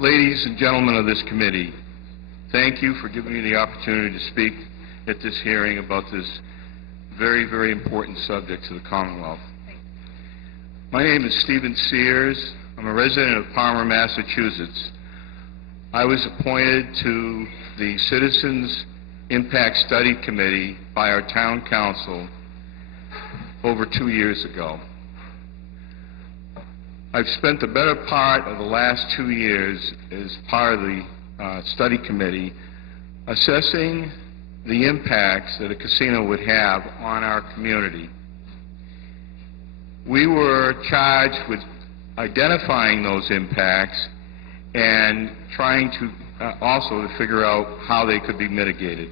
Ladies and gentlemen of this committee, thank you for giving me the opportunity to speak at this hearing about this very, very important subject to the Commonwealth. My name is StevenSears. I'm a resident of Palmer, Massachusetts. I was appointed to the Citizens Impact Study Committee by our town council over 2 years ago. I've spent the better part of the last 2 years as part of the study committee assessing the impacts that a casino would have on our community. We were charged with identifying those impacts and trying to also to figure out how they could be mitigated.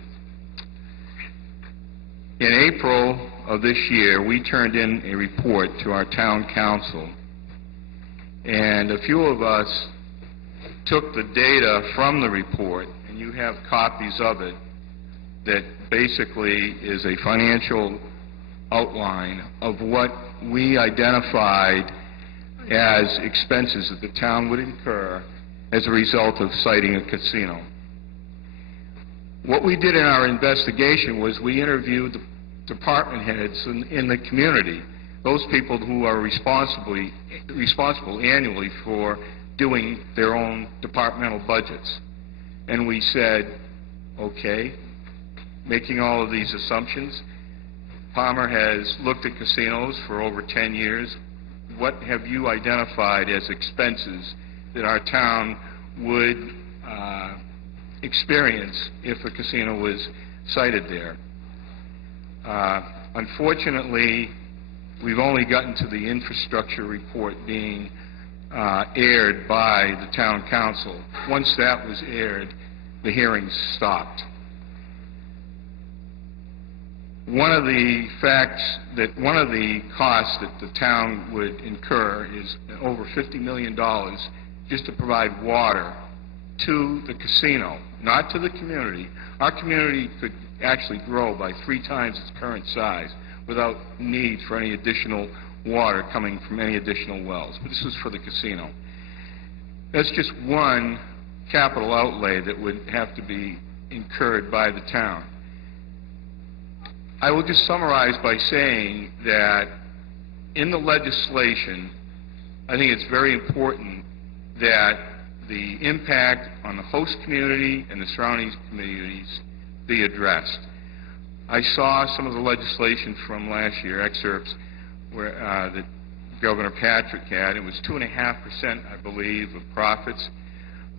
In April of this year, we turned in a report to our town council, and a few of us took the data from the report, and you have copies of it, that basically is a financial outline of what we identified as expenses that the town would incur as a result of siting a casino. What we did in our investigation was we interviewed the department heads in the community, those people who are responsible annually for doing their own departmental budgets. And we said, okay, making all of these assumptions, Palmer has looked at casinos for over 10 years. What have you identified as expenses that our town would experience if a casino was sited there? Unfortunately, we've only gotten to the infrastructure report being aired by the town council. Once that was aired, the hearings stopped. One of the costs that the town would incur is over $50 million just to provide water to the casino, not to the community. Our community could actually grow by 3 times its current size without need for any additional water coming from any additional wells. But this is for the casino. That's just one capital outlay that would have to be incurred by the town. I will just summarize by saying that in the legislation, I think it's very important that the impact on the host community and the surrounding communities be addressed. I saw some of the legislation from last year, excerpts where that Governor Patrick had. It was 2.5%, I believe, of profits.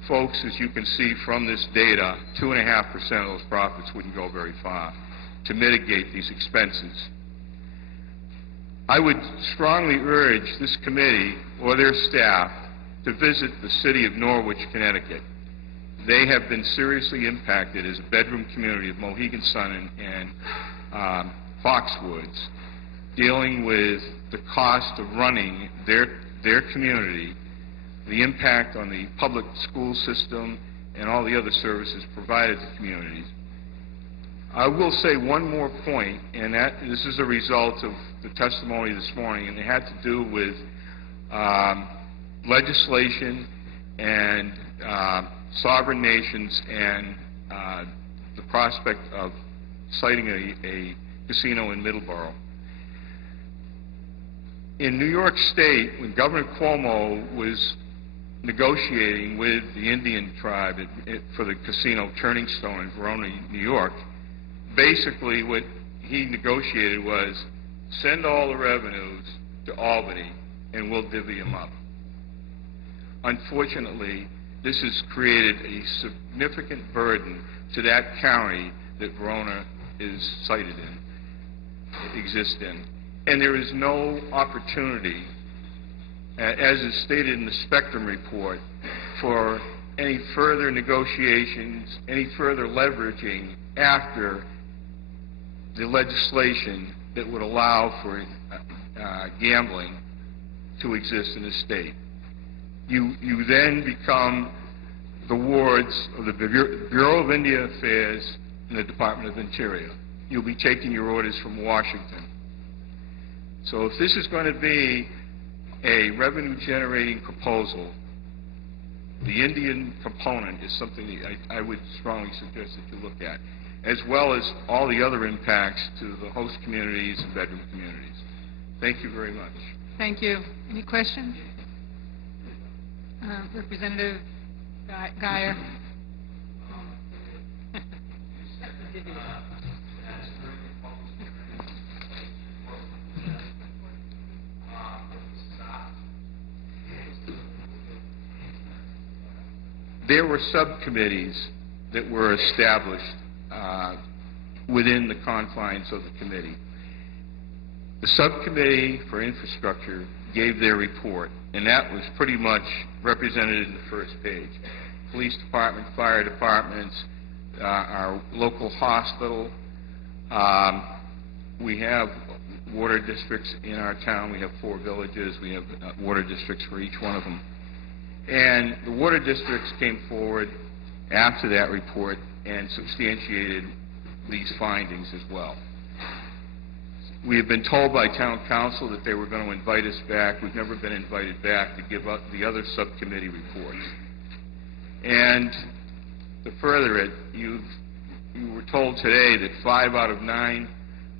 Folks, as you can see from this data, 2.5% of those profits wouldn't go very far to mitigate these expenses. I would strongly urge this committee or their staff to visit the city of Norwich, Connecticut. They have been seriously impacted as a bedroom community of Mohegan Sun and Foxwoods, dealing with the cost of running their community, the impact on the public school system, and all the other services provided to communities. I will say one more point, and this is a result of the testimony this morning, and it had to do with legislation and sovereign nations and the prospect of siting a casino in Middleborough. In New York State, when Governor Cuomo was negotiating with the Indian tribe for the casino Turning Stone in Verona, New York, basically what he negotiated was send all the revenues to Albany and we'll divvy them up. Unfortunately, this has created a significant burden to that county that Verona is sited in, exists in. And there is no opportunity, as is stated in the Spectrum report, for any further negotiations, any further leveraging after the legislation that would allow for gambling to exist in the state. You then become the wards of the Bureau of Indian Affairs and the Department of Interior. You'll be taking your orders from Washington. So if this is going to be a revenue-generating proposal, the Indian component is something that I would strongly suggest that you look at, as well as all the other impacts to the host communities and bedroom communities. Thank you very much. Thank you. Any questions? Representative Geyer. There were subcommittees that were established within the confines of the committee. The subcommittee for infrastructure gave their report, and that was pretty much represented in the first page. Police department, fire departments, our local hospital. We have water districts in our town. We have 4 villages. We have water districts for each one of them. And the water districts came forward after that report and substantiated these findings as well. We have been told by town council that they were going to invite us back. We've never been invited back to give up the other subcommittee reports. And to further it, you were told today that 5 out of 9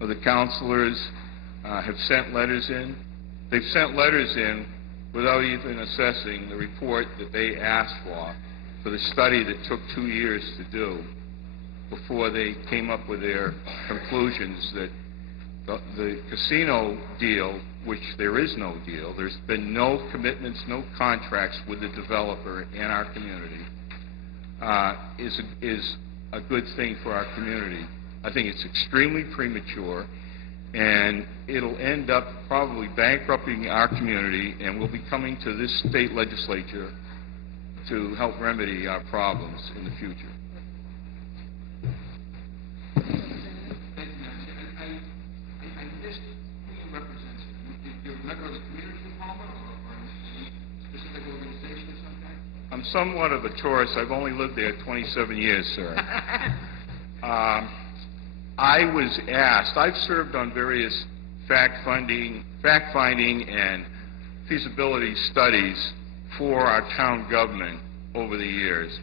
of the councilors have sent letters in. They've sent letters in without even assessing the report that they asked for the study that took 2 years to do before they came up with their conclusions that the casino deal, which there is no deal, there's been no commitments, no contracts with the developer in our community, is a good thing for our community. I think it's extremely premature, and it'll end up probably bankrupting our community, and we'll be coming to this state legislature to help remedy our problems in the future. I'm somewhat of a tourist. I've only lived there 27 years, sir. I was asked, I've served on various fact-finding and feasibility studies for our town government over the years.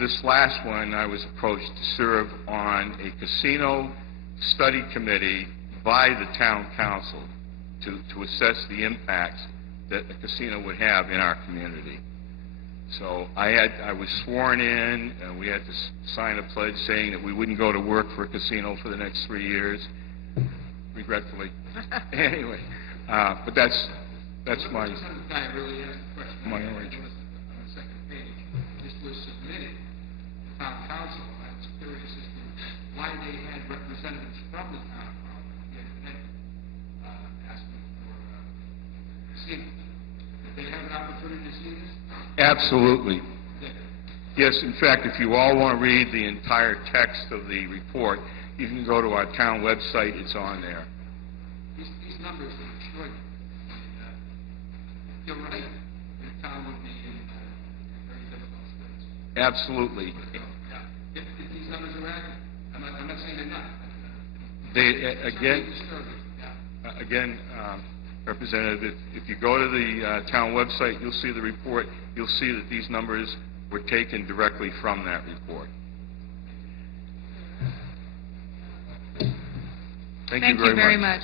This last one, I was approached to serve on a casino study committee by the town council to assess the impacts that a casino would have in our community. So I was sworn in, and we had to sign a pledge saying that we wouldn't go to work for a casino for the next 3 years, regretfully. Anyway, but that's my origin. On the second page, this was submitted to town council. I was curious as to why they had representatives from the town asking for casinos. Did they have an opportunity to see this? Absolutely. Yes, in fact, if you all want to read the entire text of the report, you can go to our town website. It's on there. These numbers are extraordinary. You're right. The town would be in very difficult space. Absolutely. If these numbers are accurate, I'm not saying they're not. Again, Representative, if you go to the town website, you'll see the report. You'll see that these numbers were taken directly from that report. Thank you very much.